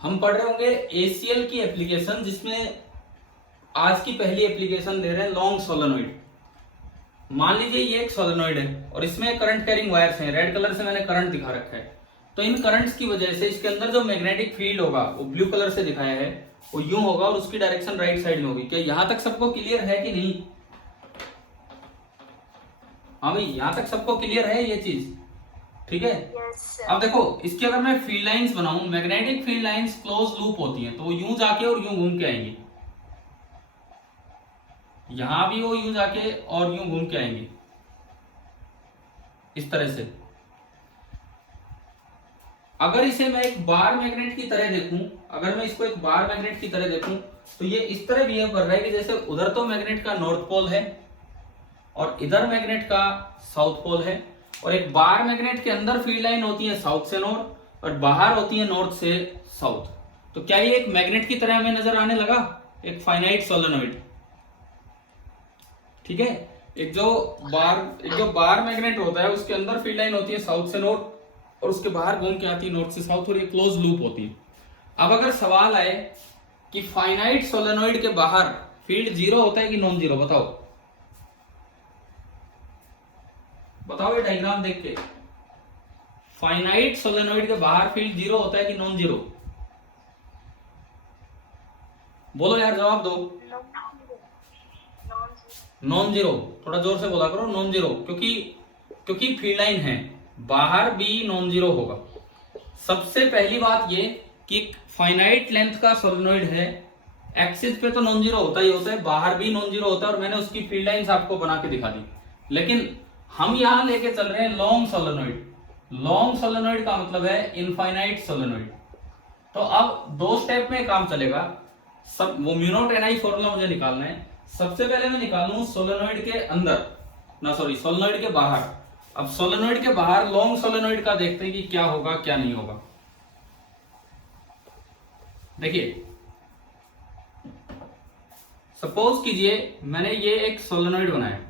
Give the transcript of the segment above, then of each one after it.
हम पढ़ रहे होंगे एसीएल की एप्लीकेशन, जिसमें आज की पहली एप्लीकेशन दे रहे हैं लॉन्ग सोलेनोइड। मान लीजिए ये एक सोलेनोइड है और इसमें करंट कैरिंग वायर्स हैं, रेड कलर से मैंने करंट दिखा रखा है। तो इन करंट्स की वजह से इसके अंदर जो मैग्नेटिक फील्ड होगा वो ब्लू कलर से दिखाया है, वो यूं होगा और उसकी डायरेक्शन राइट साइड में होगी। क्या यहां तक सबको क्लियर है कि नहीं? हाँ भाई, यहां तक सबको क्लियर है ये चीज? ठीक है। अब देखो इसकी अगर मैं फील्ड लाइंस बनाऊं, magnetic field lines close loop होती हैं, तो वो यूं जाके और यूं घूम के आएंगी। यहां भी वो यूं जाके और यूं घूम के आएंगे इस तरह से। अगर इसे मैं एक बार मैग्नेट की तरह देखूं, अगर मैं इसको एक बार मैग्नेट की तरह देखूं, तो ये इस तरह बिहेव कर रहा है कि जैसे उधर तो मैग्नेट का नॉर्थ पोल है और इधर मैग्नेट का साउथ पोल है, और एक बार मैग्नेट के अंदर फील्ड लाइन होती है साउथ से नॉर्थ और बाहर होती है नॉर्थ से साउथ। तो क्या ये एक मैग्नेट की तरह हमें नजर आने लगा, एक फाइनाइट सोलेनोइड? ठीक है। एक जो बार मैग्नेट होता है उसके अंदर फील्ड लाइन होती है साउथ से नॉर्थ और उसके बाहर घूम के आती है नॉर्थ से साउथ, और ये क्लोज लूप होती है। अब अगर सवाल आए कि फाइनाइट सोलेनोइड के बाहर फील्ड जीरो होता है कि नॉन जीरो, बताओ बताओ ये डायग्राम देख के। फाइनाइट सोलेनोइड के बाहर फील्ड जीरो होता है कि नॉन जीरो? बोलो यार, जवाब दो। Non zero. थोड़ा जोर से बोला करो, नॉन जीरो, क्योंकि फील्ड लाइन है, बाहर भी नॉन जीरो होगा। सबसे पहली बात ये कि फाइनाइट लेंथ का सोलेनोइड है, एक्सिस पे तो नॉन जीरो होता ही होता है, बाहर भी नॉन जीरो होता है, और मैंने उसकी फील्ड लाइंस आपको बना के दिखा दी। लेकिन हम यहां लेके चल रहे हैं लॉन्ग सोलेनोइड। लॉन्ग सोलेनोइड का मतलब है इनफाइनाइट सोलेनोइड। तो अब दो स्टेप में काम चलेगा। सब वो mu not N I formula मुझे निकालना है। सबसे पहले मैं निकालूं सोलेनोइड के अंदर, ना सॉरी सोलेनोइड के बाहर। अब सोलेनोइड के बाहर लॉन्ग सोलेनोइड का देखते हैं कि क्या होगा क्या नहीं होगा। देखिए, सपोज कीजिए मैंने ये एक सोलेनोइड बनाया,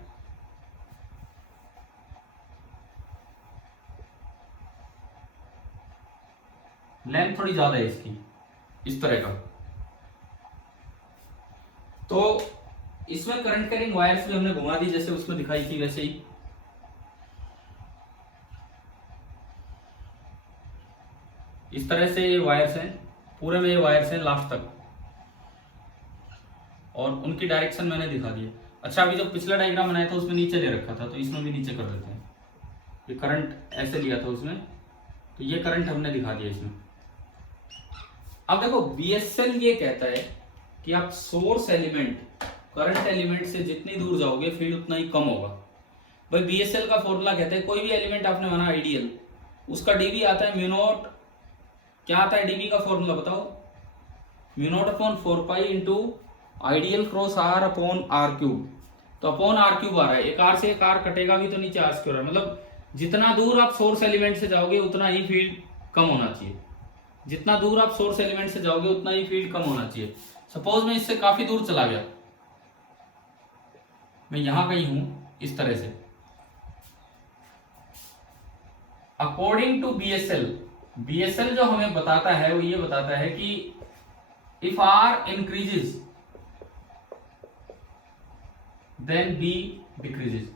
लेंथ थोड़ी ज्यादा है इसकी, इस तरह का। तो इसमें करंट कैरिंग वायर्स भी हमने घुमा दी, जैसे उसमें दिखाई थी वैसे ही। इस तरह से ये वायर्स हैं, पूरे में ये वायर्स हैं लास्ट तक, और उनकी डायरेक्शन मैंने दिखा दी है। अच्छा, अभी जो पिछला डायग्राम बनाया था उसमें नीचे ले रखा था, तो इसमें भी नीचे कर देते हैं। ये करंट ऐसे लिया था उसमें, तो ये करंट हमने दिखा दिया इसमें। अब देखो, बीएसएल ये कहता है कि आप सोर्स एलिमेंट, करंट एलिमेंट से जितनी दूर जाओगे फील्ड उतना ही कम होगा। भाई बीएसएल का फॉर्मूला कहता है, कोई भी एलिमेंट आपने बना आइडियल, उसका डीबी आता है म्यू नॉट, क्या आता है डीबी का फॉर्मूला बताओ? Mu not upon 4 pi into ideal cross R upon R cube. तो अपॉन आर क्यूब आ रहा है, एक आर से एक आर कटेगा भी तो नीचे आर स्क्वायर है। मतलब जितना दूर आप सोर्स एलिमेंट से जाओगे उतना ही फील्ड कम होना चाहिए। जितना दूर आप सोर्स एलिमेंट से जाओगे उतना ही फील्ड कम होना चाहिए। सपोज मैं इससे काफी दूर चला गया, मैं यहां कहीं हूं इस तरह से। अकॉर्डिंग टू बीएसएल, बीएसएल जो हमें बताता है वो ये बताता है कि if R increases then B decreases.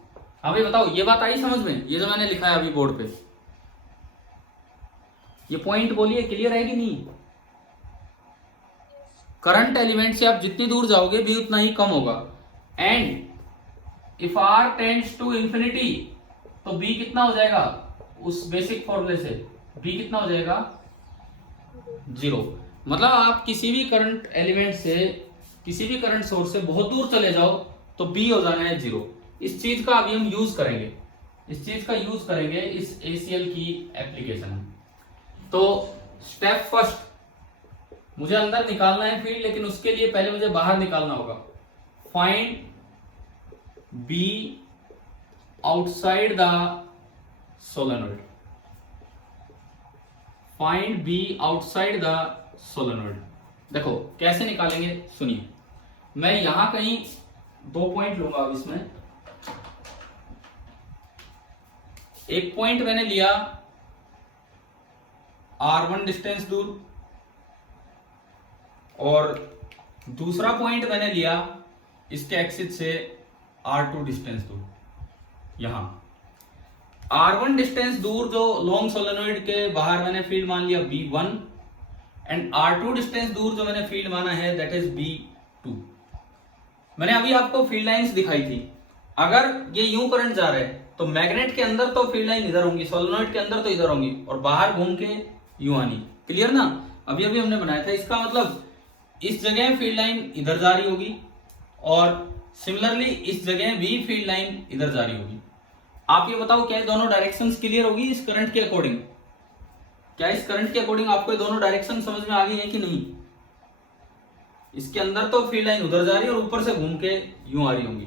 अभी बताओ, ये बात आई समझ में? ये जो मैंने लिखा है अभी बोर्ड पे, ये पॉइंट बोलिए, क्लियर है कि नहीं? करंट एलिमेंट से आप जितनी दूर जाओगे बी उतना ही कम होगा। And if R tends to infinity, तो बी कितना हो जाएगा उस बेसिक फॉर्मूले से? बी कितना हो जाएगा? 0। मतलब आप किसी भी करंट एलिमेंट से, किसी भी करंट सोर्स से बहुत दूर चले जाओ तो बी हो जाना है 0। इस चीज का अभी हम यूज करेंगे, इस चीज का यूज करेंगे इस एसीएल की एप्लीकेशन में। तो स्टेप फर्स्ट, मुझे अंदर निकालना है फील्ड, लेकिन उसके लिए पहले मुझे बाहर निकालना होगा। Find B outside the solenoid. Find B outside the solenoid. देखो कैसे निकालेंगे, सुनिए। मैं यहां कहीं 2 पॉइंट लूंगा अब इसमें। एक पॉइंट मैंने लिया R1 डिस्टेंस दूर, और दूसरा पॉइंट मैंने लिया इसके एक्सिस से R2 डिस्टेंस दूर, यहां R1 डिस्टेंस दूर जो लॉन्ग सोलेनोइड के बाहर मैंने फील्ड मान लिया B1 एंड R2 डिस्टेंस दूर जो मैंने फील्ड माना है दैट इज B2। मैंने अभी आपको फील्ड लाइंस दिखाई थी, अगर ये यूं करंट जा रहा है तो मैग्नेट के अंदर तो फील्ड लाइन इधर होंगी, सोलेनोइड के अंदर तो इधर होंगी और बाहर घूम के यूं आनी। क्लियर ना? अभी अभी हमने बनाया था, इसका मतलब इस जगह फील्ड लाइन इधर जा रही होगी और सिमिलरली इस जगह भी फील्ड लाइन इधर जा रही होगी। आप ये बताओ क्या दोनों डायरेक्शंस क्लियर होगी इस करंट के अकॉर्डिंग? क्या इस करंट के अकॉर्डिंग आपको दोनों डायरेक्शन समझ में आ गई है कि नहीं? इसके अंदर तो फील्ड लाइन उधर जा रही है और ऊपर से घूम के यूं आ रही होंगी।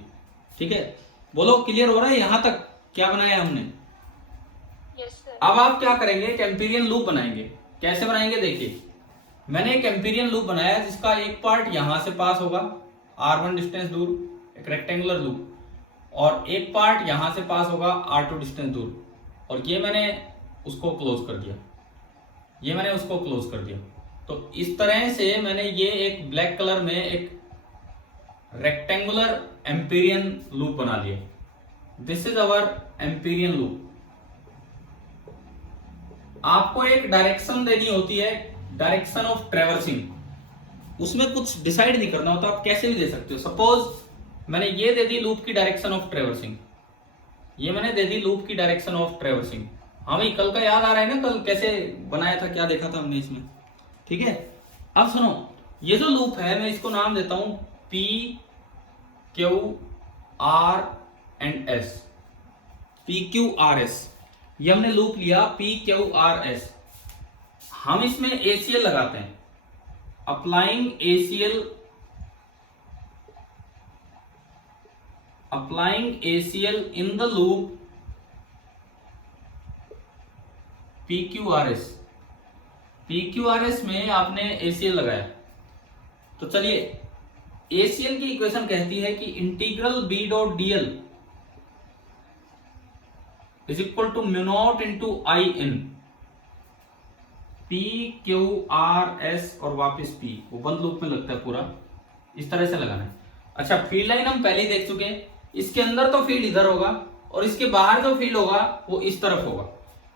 ठीक है, बोलो क्लियर हो रहा है यहां तक क्या बनाया हमने? Yes sir. अब आप क्या करेंगे, एक एम्पीरियन लूप बनाएंगे। कैसे बनाएंगे देखिए, मैंने एक एम्पीरियन लूप बनाया जिसका एक पार्ट यहां से पास होगा R1 डिस्टेंस दूर, एक रेक्टेंगुलर लूप, और एक पार्ट यहां से पास होगा R2 डिस्टेंस दूर, और ये मैंने उसको क्लोज कर दिया, ये मैंने उसको क्लोज कर दिया। तो इस तरह से मैंने ये एक ब्लैक कलर में एक रेक्टेंगुलर एम्पीरियन लूप बना लिया। This is our Amperian loop. आपको एक डायरेक्शन देनी होती है, डायरेक्शन ऑफ ट्रेवर्सिंग। उसमें कुछ डिसाइड नहीं करना होता, आप कैसे भी दे सकते हो। सपोज मैंने ये दे दी लूप की डायरेक्शन ऑफ ट्रेवर्सिंग, ये मैंने दे दी लूप की डायरेक्शन ऑफ ट्रेवर्सिंग। हाँ भाई, कल का याद आ रहा है ना, कल कैसे बनाया था, क्या देखा था हमने इसमें? ठीक है, अब सुनो, ये जो लूप है मैं इसको नाम देता हूं P Q R and S। PQRS, ये हमने लूप लिया PQRS। हम इसमें ACL लगाते हैं, applying ACL in the loop PQRS में आपने ACL लगाया। तो चलिए, ACL की इक्वेशन कहती है कि integral B dot DL is equal to mu not into I in PQRS और वापस P, वो बंद लूप में लगता है पूरा, इस तरह से लगाना है। अच्छा, फील्ड लाइन हम पहले ही देख चुके हैं, इसके अंदर तो फील्ड इधर होगा और इसके बाहर जो फील्ड होगा वो इस तरफ होगा।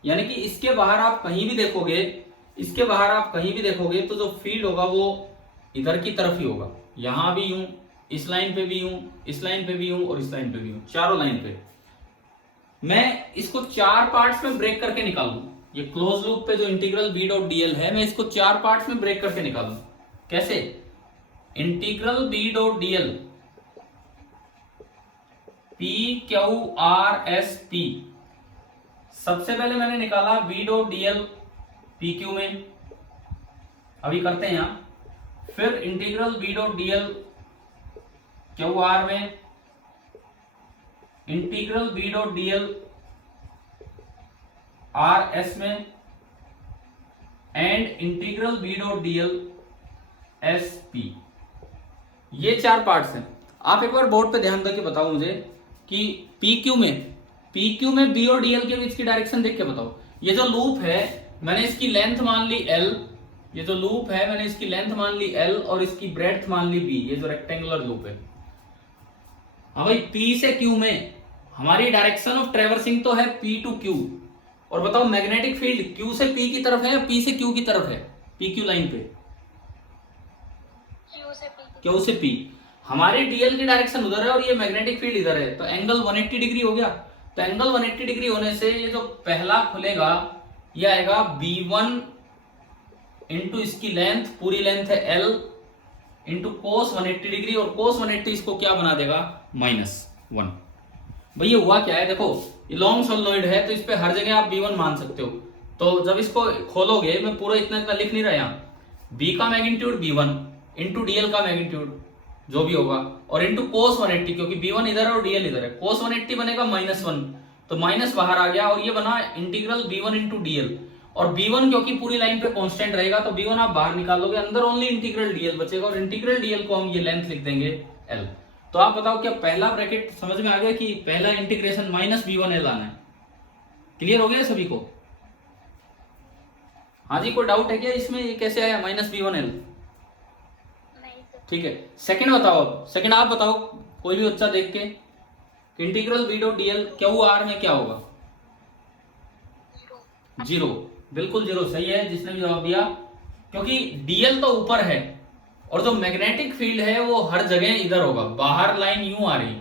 यानी कि इसके बाहर आप कहीं भी देखोगे, इसके बाहर आप कहीं भी देखोगे तो जो फील्ड होगा वो इधर की तरफ ही होगा। यहां भी यूं, इस लाइन पे भी यूं, इस लाइन पे भी यूं और इस लाइन पे भी यूं, चारों लाइन पे। मैं इसको 4 पार्ट्स में ब्रेक करके निकालूं। ये क्लोज लूप पे जो इंटीग्रल B डॉट DL है, मैं इसको 4 पार्ट्स में ब्रेक करके निकालूं। कैसे? Integral B dot DL PQRS P, सबसे पहले मैंने निकाला B डॉट DL PQ में, अभी करते हैं यहां। फिर integral B dot DL QR में, integral B dot DL RS में, and integral B dot DL SP। ये 4 पार्ट्स हैं। आप एक बार बोर्ड पे ध्यान देके बताओ मुझे कि PQ में B और DL के बीच की डायरेक्शन देख के बताओ। ये जो लूप है मैंने इसकी लेंथ मान ली L, ये जो लूप है मैंने इसकी लेंथ मान ली L और इसकी ब्रेड्थ मान ली B, ये जो रेक्टेंगुलर लूप है। हाँ भाई, P से Q में हमारी डायरेक्शन ऑफ ट्रेवर्सिंग तो है P टू Q। और बताओ मैग्नेटिक फील्ड Q से P की तरफ है या P से Q की तरफ है? PQ लाइन पे Q से P। हमारी DL की डायरेक्शन उधर है और ये मैग्नेटिक फील्ड इधर है, तो एंगल 180 डिग्री हो गया। तो एंगल 180 डिग्री होने से ये जो पहला खुलेगा ये आएगा B1 इंटू इसकी लेंथ, पूरी लेंथ है L, इंटू कोस 180 डिग्री, और कोस 180 इसको क्या बना देगा? -1। भाई ये हुआ क्या है, देखो ये लॉन्ग सोलेनोइड है तो इस पे हर जगह आप B1 मान सकते हो। तो जब इसको खोलोगे, मैं पूरा इतना इतना लिख नहीं रहा यहाँ, B का मैग्नीट्यूड B1 इंटू DL का मैग्नीट्यूड जो भी होगा और इंटू कोस 180, क्योंकि B1 इधर है और DL इधर है, कोस 180 बनेगा -1, तो माइनस बाहर आ गया और ये बना इंटीग्रल B1 इंटू DL। और B1 क्योंकि पूरी लाइन पे कांस्टेंट रहेगा तो B1 आप बाहर निकाल लोगे, अंदर ओनली इंटीग्रल DL बचेगा और इंटीग्रल DL को हम ये लेंथ लिख देंगे L। तो आप बताओ क्या पहला ब्रैकेट समझ में आ गया कि पहला इंटीग्रेशन -B1L आना है? क्लियर हो गया सभी को? हाँ जी, कोई डाउट है क्या इसमें, ये कैसे आया -B1L? ठीक है, सेकंड बताओ। अब सेकंड आप बताओ, कोई भी बच्चा देख के, integral B dot DL Q R में क्या होगा? 0। बिल्कुल 0 सही है जिसने भी जवाब दिया, क्योंकि डीएल तो ऊपर है और जो मैग्नेटिक फील्ड है वो हर जगह इधर होगा। बाहर लाइन यूं आ रही,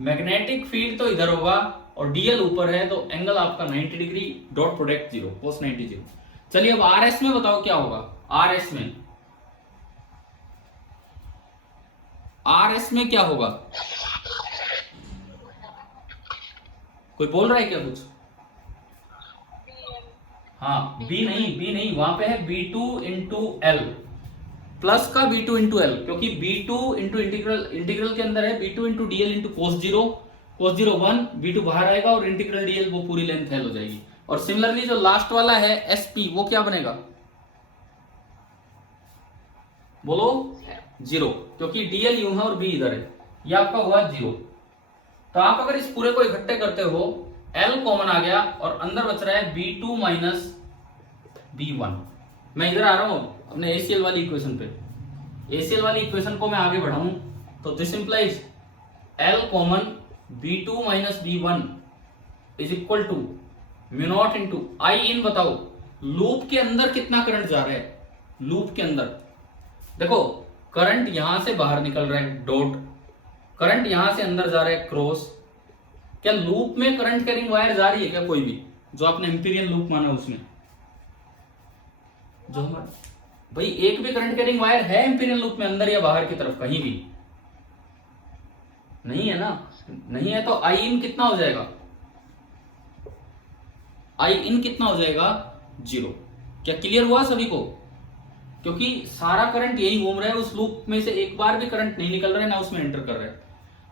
मैग्नेटिक फील्ड तो इधर होगा और डीएल ऊपर है, तो एंगल आपका 90 डिग्री, डॉट प्रोडक्ट 0, कोस 90 0। चलिए अब आरएस में बताओ क्या होगा? आरएस में क्या होगा? कोई बोल रहा है क्या कुछ? हाँ, बी नहीं, वहां पे है B2 इंटू एल, प्लस का B2 इंटू एल, क्योंकि B2 इंटू इंटीग्रल के अंदर है B2 into DL into cos 0 1, B2 बाहर आएगा और इंटीग्रल डीएल वो पूरी लेंथ एल हो जाएगी। और सिमिलरली जो लास्ट वाला है SP, वो क्या बनेगा? बोलो 0, क्योंकि डीएल यूं है और बी इधर है, ये आपका हुआ 0। तो आप अगर इस पूरे को इकट्ठे करते हो, L कॉमन आ गया और अंदर बच रहा है B2 माइनस B1। मैं इधर आ रहा हूं अपने ACL वाली इक्वेशन पे। ACL वाली इक्वेशन को मैं आगे बढ़ाऊं तो this implies L common B2 minus B1 is equal to mu not into I in. बताओ लूप के अंदर कितना करंट जा रहा है? लूप के अंदर देखो, करंट यहां से बाहर निकल रहा है डॉट, करंट यहां से अंदर जा रहा है क्रॉस। क्या लूप में करंट कैरिंग वायर जा रही है क्या कोई भी, जो आपने एम्पीरियल लूप माना उसमें? जो हमारा भाई एक भी करंट कैरिंग वायर है एम्पीरियल लूप में, अंदर या बाहर की तरफ कहीं भी नहीं है ना? नहीं है, तो आई इन कितना हो जाएगा? आई इन कितना हो जाएगा? 0। क्या क्लियर हुआ सभी को? क्योंकि सारा करंट यही घूम रहा है, उस लूप में से एक बार भी करंट नहीं निकल रहा है ना उसमें एंटर कर रहा है।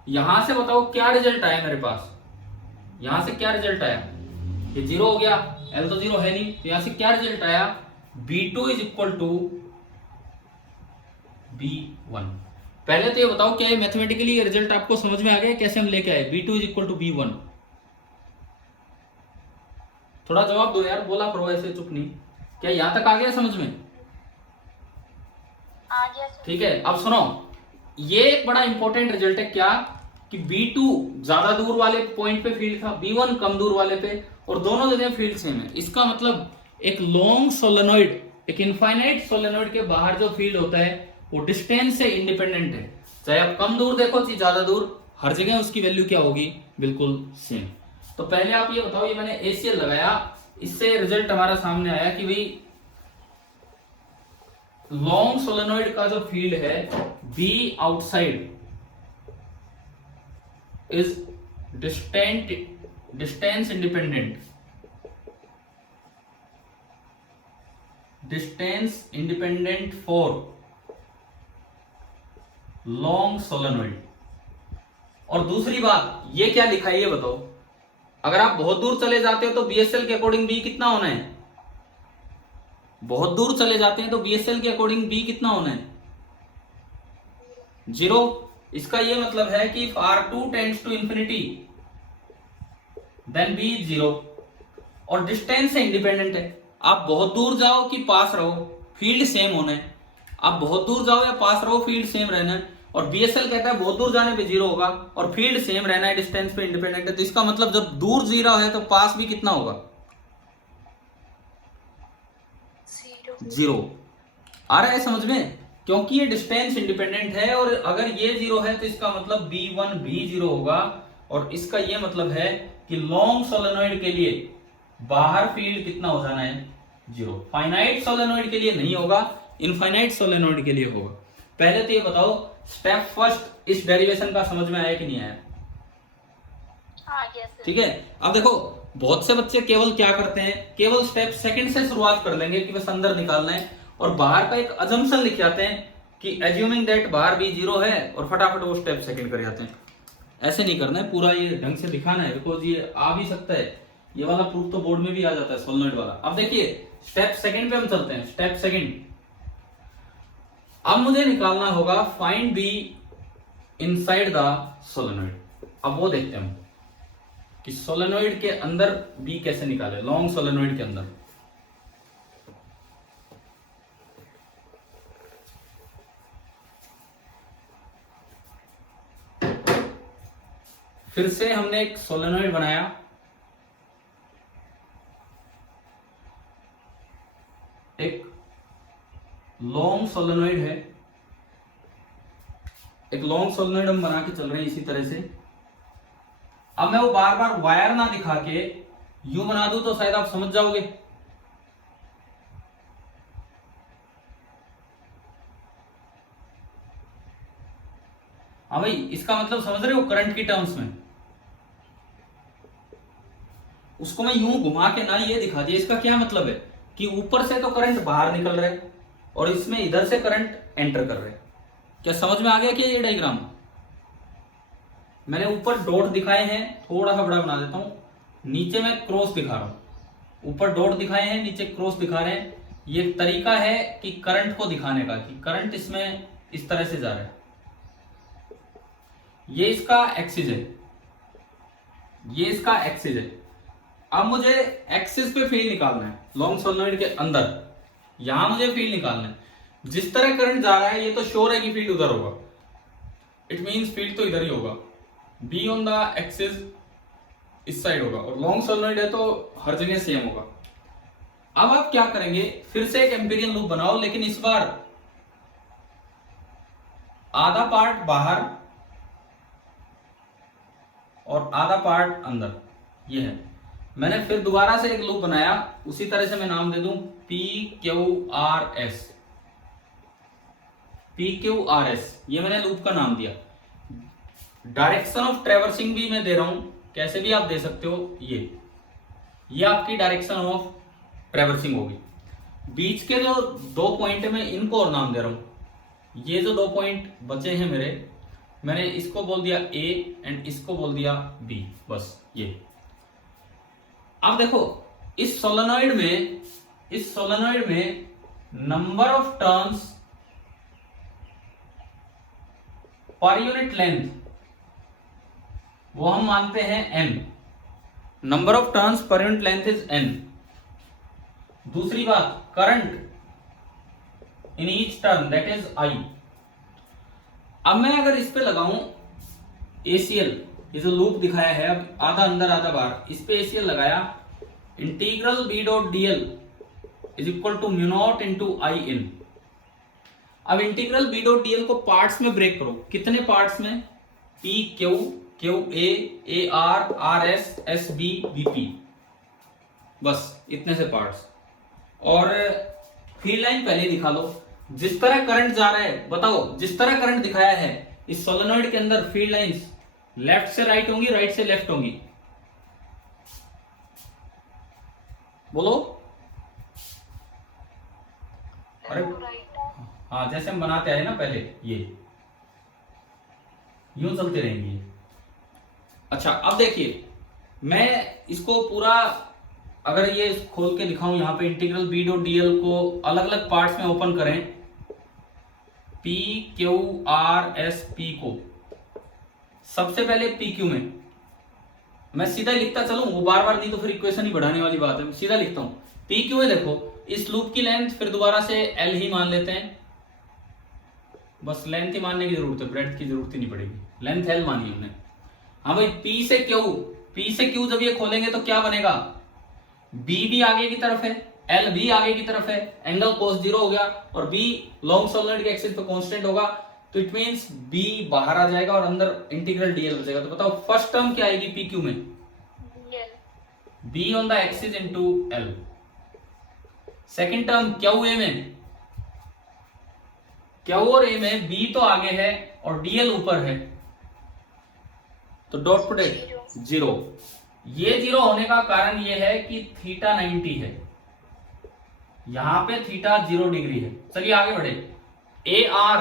यहां से बताओ क्या रिजल्ट आया मेरे पास? यहां से क्या रिजल्ट आया? ये 0 हो गया, L तो 0 है नहीं, तो यहां से क्या रिजल्ट आया? B2 is equal to B1। पहले तो ये बताओ क्या ये मैथमेटिकली रिजल्ट आपको समझ में आ गया कैसे हम लेके आए? B2 is equal to B1। थोड़ा जवाब दो यार, बोला करो ऐसे चुप नहीं। क्या यहां तक आ गया समझ में? ठीक है, अब सुनो, ये एक बड़ा इंपॉर्टेंट रिजल्ट है क्या कि B2 ज्यादा दूर वाले पॉइंट पे फील्ड था, B1 कम दूर वाले पे, और दोनों जगह फील्ड सेम है। इसका मतलब एक लॉन्ग सोलेनोइड, एक इनफाइनाइट सोलेनोइड के बाहर जो फील्ड होता है वो डिस्टेंस से इंडिपेंडेंट है। चाहे आप कम दूर देखो चाहे ज्यादा दूर, हर जगह उसकी वैल्यू क्या होगी? बिल्कुल सेम। तो पहले आप ये बताओ, ये मैंने ACL लगाया, इससे रिजल्ट हमारा सामने आया कि भाई लॉन्ग सोलेनोइड का जो फील्ड है B outside is distance independent for long solenoid. और दूसरी बात, ये क्या लिखा है ये बताओ? अगर आप बहुत दूर चले जाते हो तो BSL के अकॉर्डिंग B कितना होना है? बहुत दूर चले जाते हैं तो BSL के अकॉर्डिंग B कितना होना है? 0। इसका ये मतलब है कि if R2 tends to infinity then B is 0, और डिस्टेंस से इंडिपेंडेंट है। आप बहुत दूर जाओ कि पास रहो, फील्ड सेम होना है। आप बहुत दूर जाओ या पास रहो, फील्ड सेम रहना है। और BSL कहता है बहुत दूर जाने पे 0 होगा और फील्ड सेम रहना है, डिस्टेंस पे इंडिपेंडेंट है। तो इसका मतलब जब दूर 0 है तो पास भी कितना होगा? 0। आ रहा है समझ में? क्योंकि ये डिस्टेंस इंडिपेंडेंट है, और अगर ये 0 है तो इसका मतलब B1 भी 0 होगा। और इसका ये मतलब है कि लॉन्ग सोलेनोइड के लिए बाहर फील्ड कितना हो जाना है? 0। फाइनाइट सोलेनोइड के लिए नहीं होगा, इनफाइनाइट सोलेनोइड के लिए होगा। पहले तो ये बताओ, स्टेप फर्स्ट इस डेरिवेशन का समझ में आया कि नहीं आया? ठीक है, अब देखो बहुत से बच्चे केवल क्या करते हैं, केवल स्टेप सेकंड से शुरुआत कर लेंगे कि बस अंदर निकालना है, और बाहर का एक अजम्पशन लिख जाते हैं कि एज्यूमिंग दैट बाहर भी 0 है, और फटाफट वो स्टेप सेकंड कर जाते हैं। ऐसे नहीं करना है, पूरा ये ढंग से दिखाना है, बिकॉज ये आ भी सकता है। ये वाला प्रूफ तो बोर्ड में भी आ जाता है, सोलेनोइड वाला। अब देखिए स्टेप सेकंड पे हम चलते हैं। स्टेप सेकंड, अब मुझे निकालना होगा find be inside the solenoid. अब वो देखते हैं हम कि सोलेनोइड के अंदर बी कैसे निकाले, लॉन्ग सोलेनोइड के अंदर। फिर से हमने एक सोलेनोइड बनाया, एक लॉन्ग सोलेनोइड है, एक लॉन्ग सोलेनोइड हम बना के चल रहे हैं इसी तरह से। अब मैं वो बार बार वायर ना दिखा के यूं बना दूं तो शायद आप समझ जाओगे। हाँ भाई, इसका मतलब समझ रहे हो करंट की टर्म्स में। उसको मैं यूं घुमा के ना ये दिखा दिया, इसका क्या मतलब है कि ऊपर से तो करंट बाहर निकल रहा है और इसमें इधर से करंट एंटर कर रहे हैं। क्या समझ में आ गया क्या ये डायग्राम? मैंने ऊपर डॉट दिखाए हैं, थोड़ा सा बड़ा बना देता हूं, नीचे मैं क्रॉस दिखा रहा हूं। ऊपर डॉट दिखाए हैं, नीचे क्रॉस दिखा रहे हैं। ये एक तरीका है कि करंट को दिखाने का कि करंट इसमें इस तरह से जा रहा है। ये इसका एक्सिस है, ये इसका एक्सिस है। अब मुझे एक्सिस पे फील्ड निकालना है लॉन्ग सोलेनोइड के अंदर, यहां मुझे फील्ड निकालना है। जिस तरह करंट जा रहा है ये तो श्योर है कि फील्ड उधर होगा, इट मींस फील्ड तो इधर ही होगा। बी ऑन द एक्सिस इस साइड होगा और लॉन्ग सोलेनोइड है तो हर जगह सेम होगा। अब आप क्या करेंगे, फिर से एक एम्पीरियल लूप बनाओ, लेकिन इस बार आधा पार्ट बाहर और आधा पार्ट अंदर, ये है। मैंने फिर दोबारा से एक लूप बनाया, उसी तरह से मैं नाम दे दूं PQRS, PQRS, ये मैंने लूप का नाम दिया। डायरेक्शन ऑफ ट्रेवर्सिंग भी मैं दे रहा हूं, कैसे भी आप दे सकते हो। ये आपकी डायरेक्शन ऑफ ट्रेवर्सिंग होगी। बीच के जो दो पॉइंट है मैं इनको और नाम दे रहा हूं। ये जो दो पॉइंट बचे हैं मेरे, मैंने इसको बोल दिया A एंड इसको बोल दिया B, बस ये। अब देखो इस सोलेनोइड में number of turns per unit length वो हम मानते हैं n। Number of turns per unit length is n। दूसरी बात, current in each turn that is I। अब मैं अगर इस पे लगाऊं ACL, ये जो लूप दिखाया है, अब आधा अंदर आधा बाहर, इस पे ACL लगाया, integral B dot DL is equal to mu not into I in. अब इंटीग्रल B डॉट DL को पार्ट्स में ब्रेक करो। कितने पार्ट्स में? PQ, QA, AR, RS, SB, BP, बस इतने से पार्ट्स। और फील्ड लाइन पहले दिखा लो। जिस तरह करंट जा रहा है, बताओ, जिस तरह करंट दिखाया है इस सोलेनोइड के अंदर फील्ड लाइंस लेफ्ट से राइट होंगी, राइट से लेफ्ट होंगी? बोलो। अरे हाँ, जैसे हम बनाते आए ना पहले, ये यूं चलते रहेंगे। अच्छा, अब देखिए मैं इसको पूरा अगर ये खोल के दिखाऊं, यहां पे इंटीग्रल B डॉट DL को अलग अलग पार्ट्स में ओपन करें, PQRSP को सबसे पहले PQ में मैं सीधा लिखता चलूं, वो बार बार नहीं तो फिर इक्वेशन ही बढ़ाने वाली बात है। सीधा लिखता हूं PQ में। देखो इस लूप की लेंथ फिर दोबारा से L ही मान लेते हैं, बस लेंथ ही मानने की जरूरत है, ब्रेड्थ की जरूरत ही नहीं पड़ेगी, लेंथ L मानी हमने। हाँ भाई, P से Q जब ये खोलेंगे तो क्या बनेगा? B भी आगे की तरफ है, L भी आगे की तरफ है, एंगल cos 0 हो गया और B लॉन्ग सोलेनोइड के एक्सिस पे कांस्टेंट होगा, तो इट मींस B बाहर आ जाएगा और अंदर इंटीग्रल DL बचेगा। तो बताओ फर्स्ट टर्म क्या आएगी PQ में? B on the axis into L। Second term QA में, Q और A में B तो आगे है और DL ऊपर है, तो डॉट प्रोडक्ट 0। ये 0 होने का कारण ये है कि थीटा 90 है, यहां पे थीटा 0 डिग्री है। चलिए आगे बढ़े। AR,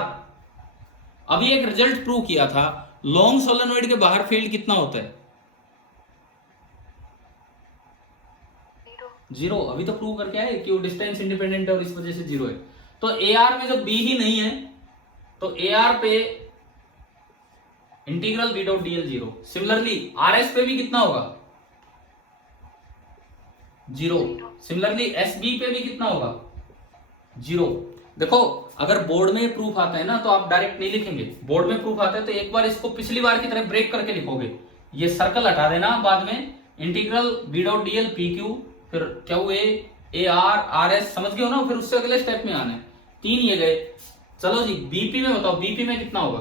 अभी एक रिजल्ट प्रूव किया था, लॉन्ग सोलेनोइड के बाहर फील्ड कितना होता है? 0। अभी तो प्रूव करके आए कि वो डिस्टेंस इंडिपेंडेंट है और इस वजह से 0 है। तो AR में जब B ही नहीं है तो AR पे integral B dot DL 0। Similarly RS पे भी कितना होगा? 0। सिमिलरली SB पे भी कितना होगा? 0। देखो अगर बोर्ड में प्रूफ आता है ना तो आप डायरेक्ट नहीं लिखेंगे, बोर्ड में प्रूफ आता है तो एक बार इसको पिछली बार की तरह ब्रेक करके लिखोगे। ये सर्कल हटा देना बाद में, integral B dot D L P Q, फिर Q A R R S, समझ गए हो ना। फिर उससे अगले स्टेप में आना है। 3 ये गए। चलो जी बीपी में बताओ, बीपी में कितना होगा?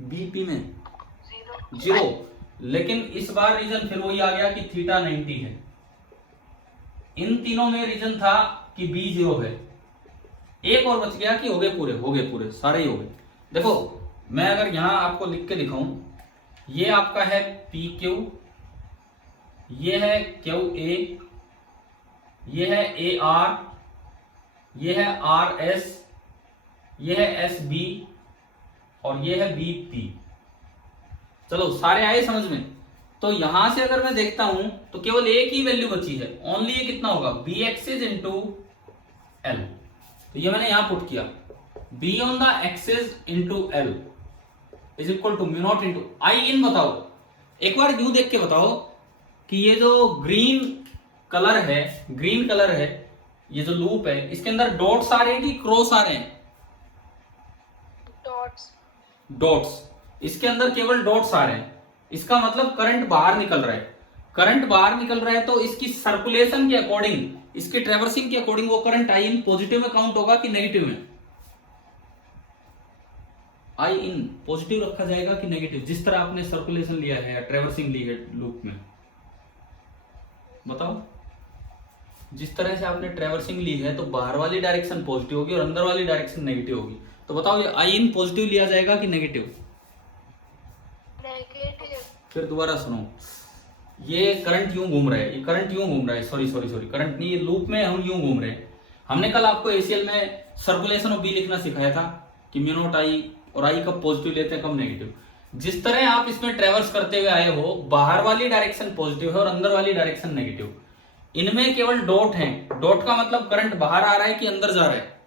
बीपी में 0। लेकिन इस बार रीजन फिर वही आ गया कि थीटा 90 है। इन तीनों में रीजन था कि बी 0 है। एक और बच गया कि हो गए पूरे सारे ही हो गए। देखो मैं अगर यहां आपको लिख के दिखाऊं, ये आपका है पी क्यू, ये है क्यू ए, ये है ए आर, ये है आर एस, ये है एस बी और ये है बी पी। चलो सारे आए समझ में। तो यहां से अगर मैं देखता हूं तो केवल एक ही वैल्यू बची है, ओनली ये कितना होगा? B axis into L. तो ये मैंने यहां पुट किया, B on the axis into L is equal to mu not into I in. बताओ एक बार यूं देख के बताओ कि ये जो ग्रीन कलर है, ये जो लूप है, इसके अंदर डॉट्स आ रहे हैं कि क्रॉस आ रहे हैं? डॉट्स। इसके अंदर केवल डॉट्स आ रहे हैं। इसका मतलब करंट बाहर निकल रहा है। करंट बाहर निकल रहा है तो इसकी सर्कुलेशन के अकॉर्डिंग, इसकी ट्रेवर्सिंग के अकॉर्डिंग वो करंट आई इन पॉजिटिव में काउंट होगा कि नेगेटिव में? आई इन पॉजिटिव रखा जाएगा कि नेगेटिव, जिस तरह आपने सर्कुलेशन लिया है या ट्रेवर्सिंग ली है लूप में? बताओ। जिस तरह से आपने ट्रेवर्सिंग ली है तो बाहर वाली डायरेक्शन पॉजिटिव होगी और अंदर वाली डायरेक्शन नेगेटिव होगी। तो बताओ ये आई इन पॉजिटिव लिया जाएगा कि नेगेटिव? फिर दोबारा सुनो, ये करंट यूं घूम रहा है, सॉरी करंट नहीं, ये लूप में हम यूं घूम रहे हैं। हमने कल आपको एसीएल में सर्कुलेशन ऑफ बी लिखना सिखाया था कि म्यू नॉट आई, और आई कब पॉजिटिव लेते हैं कब नेगेटिव। जिस तरह आप इसमें ट्रेवर्स करते हुए आए हो, बाहर वाली डायरेक्शन पॉजिटिव है और अंदर वाली डायरेक्शन नेगेटिव। इनमें केवल डॉट है। डॉट का मतलब करंट बाहर आ रहा है कि अंदर जा रहा है?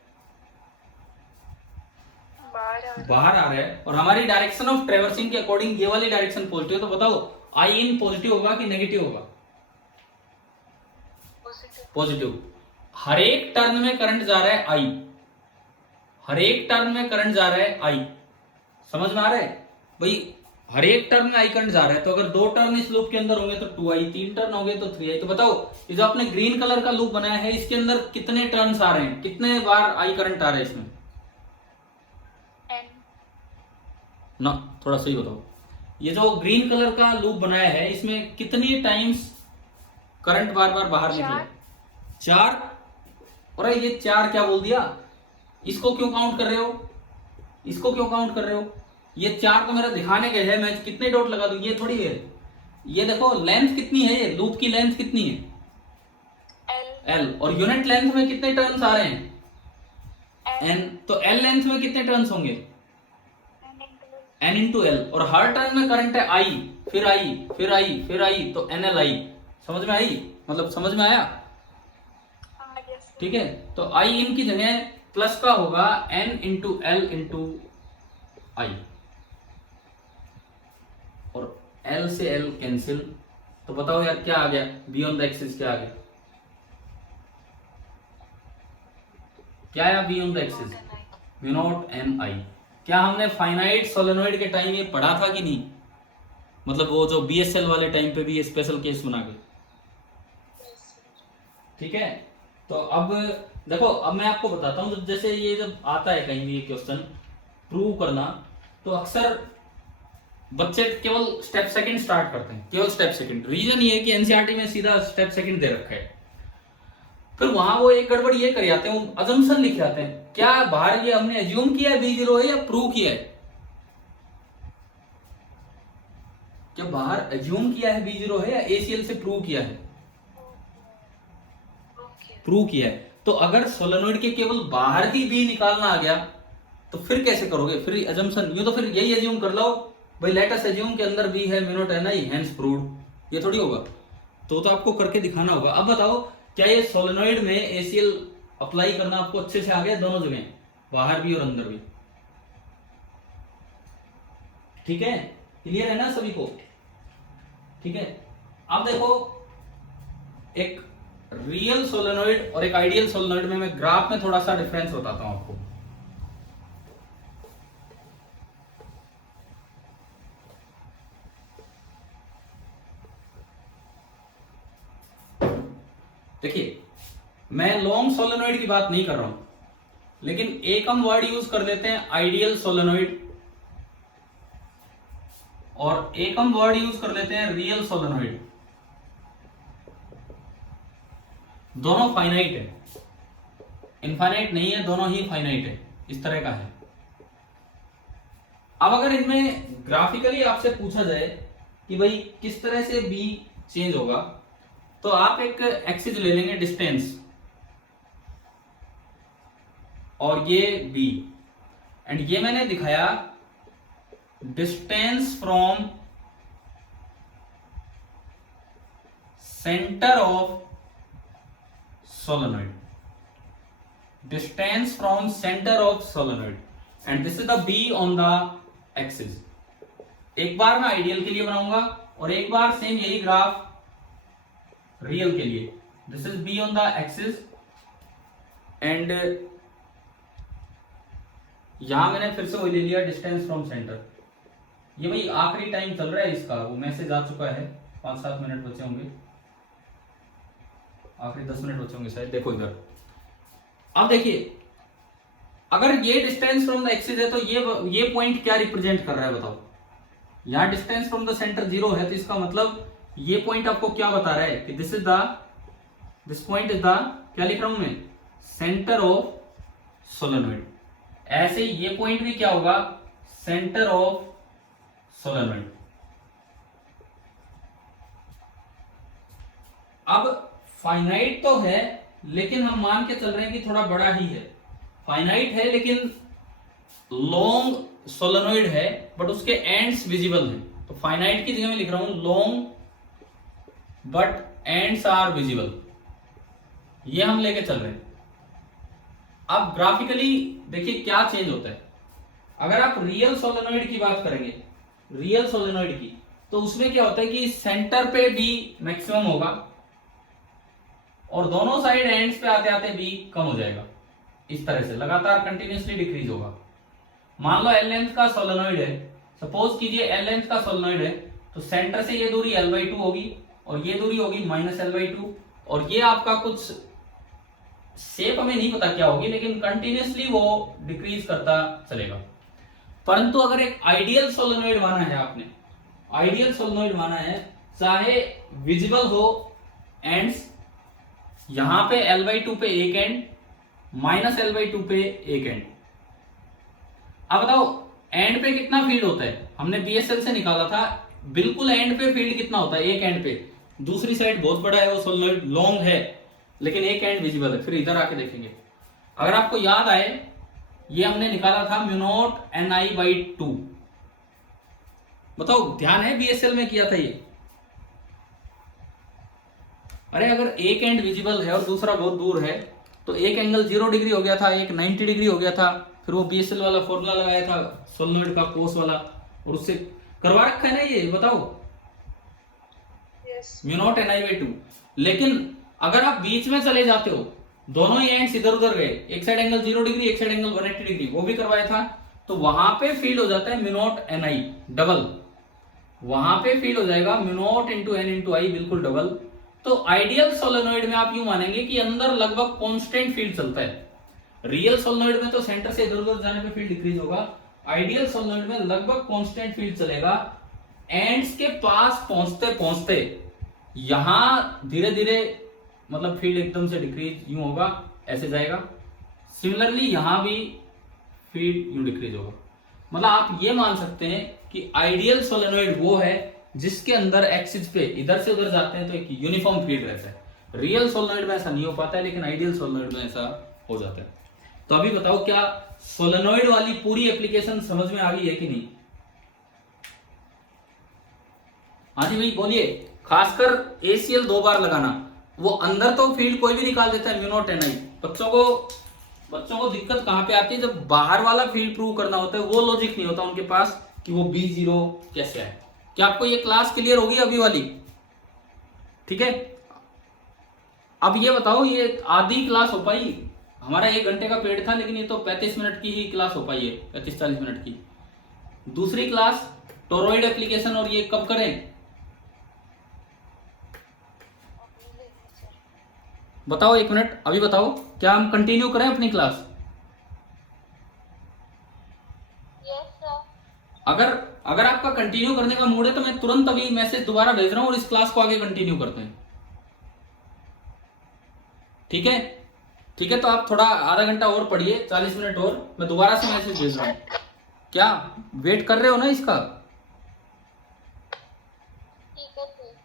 बाहर आ रहा है। और हमारी डायरेक्शन ऑफ ट्रेवर्सिंग के अकॉर्डिंग ये वाली डायरेक्शन पॉजिटिव है। तो बताओ आई इन पॉजिटिव होगा कि नेगेटिव होगा? पॉजिटिव। हर एक टर्न में करंट जा रहा है आई, हर एक टर्न में करंट जा रहा है आई। समझ में आ रहा है भाई? हर एक टर्न में आई करंट जा रहा है। तो अगर 2 टर्न इस लूप के अंदर होंगे तो 2i, 3 टर्न होंगे तो 3i। तो बताओ ये जो आपने ग्रीन कलर का लूप बनाया है, इसके अंदर कितने टर्न्स आ रहे हैं, कितने बार आई करंट आ रहा है इसमें? ना, थोड़ा सही बताओ। ये जो ग्रीन कलर का लूप बनाया है, इसमें कितनी टाइम्स करंट बार बार बाहर निकले? 4। और ये 4 क्या बोल दिया? इसको क्यों काउंट कर रहे हो? इसको क्यों काउंट कर रहे हो? ये 4 तो मेरा दिखाने के है, मैं कितने डॉट लगा दूं? ये थोड़ी है। ये देखो लेंथ कितनी है, ये लूप की लेंथ कितनी है? L। और यूनिट लेंथ में कितने टर्न्स आ रहे हैं? N। तो L लेंथ में कितने टर्न्स होंगे? N into L। और हर टर्न में करंट है I, फिर I, फिर I, फिर I, तो NLI। समझ में आई? मतलब समझ में आया? ठीक है। तो I इन की जगह प्लस का होगा N into L into I, और L से L कैंसिल। तो बताओ यार क्या आ गया? बियॉन्ड द एक्सिस क्या आ गया? क्या आया beyond the axis? Mu not N I. क्या हमने फाइनाइट सोलेनोइड के टाइम ये पढ़ा था कि नहीं? मतलब वो जो बीएसएल वाले टाइम पे भी ये स्पेशल केस बना के। ठीक है। तो अब देखो, अब मैं आपको बताता हूं, जैसे ये जब आता है कहीं भी ये क्वेश्चन प्रूव करना, तो अक्सर बच्चे केवल स्टेप सेकंड स्टार्ट करते हैं, केवल स्टेप सेकंड। रीजन ये है कि एनसीईआरटी में सीधा स्टेप सेकंड दे रखा है। फिर वहां वो एक गड़बड़ ये कर जाते हैं, अजम्पशन लिख जाते हैं। क्या बाहर ये हमने एज्यूम किया है B0 है या प्रूव किया है? क्या बाहर एज्यूम किया है B0 है या ACL से प्रूव किया है? प्रूव किया है। तो अगर सोलेनोइड के केवल बाहर ही B निकालना आ गया तो फिर कैसे करोगे? फिर अजम्पशन, ये तो फिर यही एज्यूम कर लो भाई, लेट अस एज्यूम के अंदर B है, mu not N I, hence proved. ये थोड़ी होगा, तो आपको करके दिखाना होगा। अब बताओ क्या ये सोलेनोइड में ACL अप्लाई करना आपको अच्छे से आ गया? दोनों जगह, बाहर भी और अंदर भी। ठीक है, क्लियर है ना सभी को? ठीक है। अब देखो, एक रियल सोलेनोइड और एक आइडियल सोलेनोइड में मैं ग्राफ में थोड़ा सा डिफरेंस बताता हूं आपको। मैं लॉन्ग सोलेनोइड की बात नहीं कर रहा हूं, लेकिन एक हम वर्ड यूज कर लेते हैं आइडियल सोलेनोइड, और एक हम वर्ड यूज कर लेते हैं रियल सोलेनोइड। दोनों फाइनाइट है, इनफाइनाइट नहीं है, दोनों ही फाइनाइट है, इस तरह का है। अब अगर इनमें ग्राफिकली आपसे पूछा जाए कि भाई किस तरह से बी चेंज होगा, तो आप एक एक्सिस ले लेंगे डिस्टेंस, और ये बी, एंड ये मैंने दिखाया distance from centre of solenoid, distance from center of solenoid, and this is the B on the axis। एक बार मैं आइडियल के लिए बनाऊंगा और एक बार सेम यही ग्राफ रियल के लिए। This is B on the axis, and यहां मैंने फिर से वही ले लिया डिस्टेंस फ्रॉम सेंटर। ये भाई आखिरी टाइम चल रहा है इसका, वो मैसेज आ चुका है, 5-7 मिनट बचे होंगे, आखिरी 10 मिनट बचे होंगे शायद। देखो इधर, अब देखिए अगर ये डिस्टेंस फ्रॉम द एक्सिस है तो ये पॉइंट क्या रिप्रेजेंट कर रहा है बताओ। यहां डिस्टेंस फ्रॉम द सेंटर 0 है, तो इसका मतलब ये पॉइंट आपको क्या बता रहा है कि दिस पॉइंट इज द, क्या लिख रहा हूं मैं, सेंटर ऑफ सोलेनोइड। ऐसे ये पॉइंट भी क्या होगा, सेंटर ऑफ सोलेनोइड। अब फाइनाइट तो है, लेकिन हम मान के चल रहे हैं कि थोड़ा बड़ा ही है। फाइनाइट है लेकिन लॉन्ग सोलेनोइड है, बट उसके एंड्स विजिबल हैं। तो फाइनाइट की जगह में लिख रहा हूं long but ends are visible, ये हम लेके चल रहे हैं। अब ग्राफिकली देखिए क्या चेंज होता है। अगर आप रियल सोलेनोइड की बात करेंगे, रियल सोलेनोइड की, तो उसमें क्या होता है कि सेंटर पे बी मैक्सिमम होगा और दोनों साइड एंड्स पे आते आते बी कम हो जाएगा। इस तरह से लगातार कंटिन्यूसली डिक्रीज होगा। मान लो एल लेंथ का सोलेनोइड है, सपोज कीजिए एल लेंथ का सोलेनोइड है, तो सेंटर से ये दूरी L/2 होगी और ये दूरी होगी -L/2, और ये आपका कुछ शेप हमें नहीं पता क्या होगी, लेकिन कंटिन्यूसली वो डिक्रीज करता चलेगा। परंतु अगर एक आइडियल सोलेनोइड माना है आपने, आइडियल सोलेनोइड माना है, चाहे विजिबल हो एंड्स, यहां पे L/2 पे एक एंड, -L/2 पे एक एंड। अब बताओ एंड पे कितना फील्ड होता है, हमने BSL से निकाला था, बिल्कुल एंड पे फील्ड कितना होता है, एक एंड पे। दूसरी साइड बहुत बड़ा है, वो सोलेनोइड लॉन्ग है, लेकिन एक एंड विजिबल है। फिर इधर आके देखेंगे, अगर आपको याद आए, ये हमने निकाला था μ0 Ni/2। बताओ ध्यान है, BSL में किया था ये। अरे अगर एक एंड विजिबल है और दूसरा बहुत दूर है, तो एक एंगल 0 डिग्री हो गया था, एक 90 डिग्री हो गया था। फिर वो BSL वाला फॉर्मूला लगाया था सोलेनोइड का, कोस वाला, और उससे करवा रखा है ना ये, बताओ μ0 Ni/2। लेकिन अगर आप बीच में चले जाते हो, दोनों ही एंड्स इधर उधर गए, एक साइड एंगल 0 डिग्री, एक साइड एंगल 180 डिग्री, वो भी करवाया था, तो वहां पे फील्ड हो जाता है μ0 Ni डबल। वहां पे फील्ड हो जाएगा μ0 × N × I, बिल्कुल डबल। तो आइडियल सोलेनोइड में आप यूं मानेंगे कि अंदर लगभग कांस्टेंट फील्ड चलता है। रियल सोलेनोइड में तो सेंटर से इधर उधर जाने पे फील्ड डिक्रीज होगा, आइडियल सोलेनोइड में लगभग कांस्टेंट फील्ड चलेगा। एंड्स के पास पहुंचते पहुंचते यहां धीरे धीरे मतलब फील्ड एकदम से डिक्रीज यूं होगा, ऐसे जाएगा। सिमिलरली यहां भी फील्ड यूं डिक्रीज होगा। मतलब आप ये मान सकते हैं कि आइडियल सोलेनोइड वो है जिसके अंदर एक्सिस पे इधर से उधर जाते हैं तो एक यूनिफॉर्म फील्ड रहता है। रियल सोलेनोइड में ऐसा नहीं हो पाता है, लेकिन आइडियल सोलेनोइड में ऐसा हो जाता है। तो अभी बताओ क्या सोलेनोइड वाली पूरी एप्लीकेशन समझ में आ गई है कि नहीं? हाँ जी भाई बोलिए। खासकर ACL 2 बार लगाना, वो अंदर तो फील्ड कोई भी निकाल देता है μ0 Ni। बच्चों को दिक्कत कहां पे आती है, जब बाहर वाला फील्ड प्रूव करना होता है, वो लॉजिक नहीं होता उनके पास कि वो B0 कैसे आए। क्या आपको ये क्लास क्लियर होगी अभी वाली? ठीक है, अब ये बताओ, ये आधी क्लास हो पाई? हमारा 1 घंटे का पीरियड था, लेकिन ये तो 35 मिनट की ही क्लास हो पाई है, 35-40 मिनट की। दूसरी क्लास टोरॉइड एप्लीकेशन, और ये कब करें? बताओ 1 मिनट, अभी बताओ, क्या हम कंटिन्यू करें अपनी क्लास? Yes sir. अगर अगर आपका कंटिन्यू करने का मूड है तो मैं तुरंत अभी मैसेज दोबारा भेज रहा हूं और इस क्लास को आगे कंटिन्यू करते हैं। ठीक है? ठीक है, तो आप थोड़ा आधा घंटा और पढ़िए, 40 मिनट और, मैं दोबारा से मैसेज भेज रहा हूं। क्या वेट कर रहे हो ना इसका? ठीक है सर।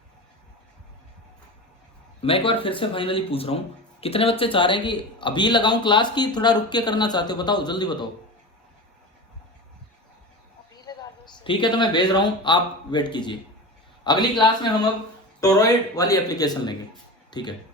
मैं एक बार फिर से फाइनली पूछ रहा हूँ, कितने बच्चे चाह रहे हैं कि अभी लगाऊं क्लास की थोड़ा रुक के करना चाहते हो? बताओ, जल्दी बताओ। अभी लगा दो सर। ठीक है, तो मैं भेज रहा हूँ, आप वेट कीजिए। अगली क्लास में हम अब टोरॉइड वाली एप्लीकेशन लेंगे। ठीक है।